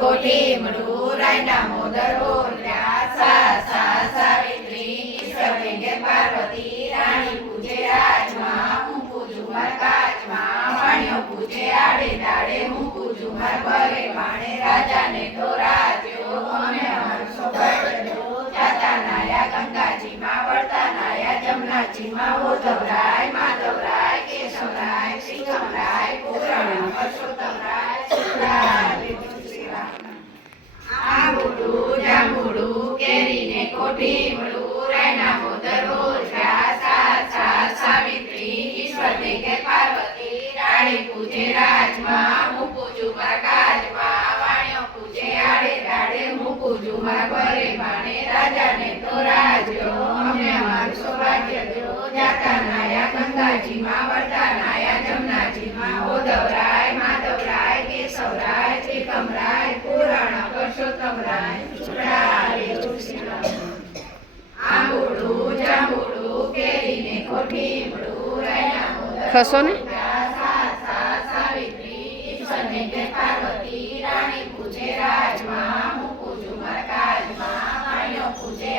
કોઠી મડું રાયના મોદર બોલ્યા સા સા સાવિત્રી ઈશ્વર વેગે પાર્વતી રાણી પૂજે રાજમાં હું પૂજું માર કાજમાં વાણિયો પૂજે આડે દાડે હું પૂજું માર ઘરે બાણે રાજાને તો રાજ્યો અમે અમારો સૌભાગ્ય જાતા નાયા ગંગાજીમાં વળતા નાયા જમનાજીમાં ઉદ્ધવરાય માધવરાય કેશવરાય શ્રીરામરાય પુરાણ પરસોત્તમરાય આંબુડું જાંબુડું કેરીને કોઠી મળું રાયના મોદર બોલ્યા સાત સાત સાવિત્રી ઈશ્વર કે પાર્વતી રાણી પૂજે રાજમાં હું પૂજું માર કાજમાં વાણિયો પૂજે આડે દાડે હું પૂજું માર ઘરે બાણે રાજાને તો રાજ્યો અમે અમારું સૌભાગ્ય જો જાતા નાયા ગંગાજીમાં વળતા નાયા જમનાજીમાં ઉદ્ધવરાય માધવરાય કેશવરાય ત્રિકમરાય પુરાણ પરસોત્તમરાય આંબુડું જાંબુડું કેરીને કોઠી મળું રાયના મોદર ખસો ને સાવિત્રી ઈશ્વરને કે પાર્વતી રાણી પૂજે રાજમાં હું પૂજું માર કાજમાં વાણિયો પૂજે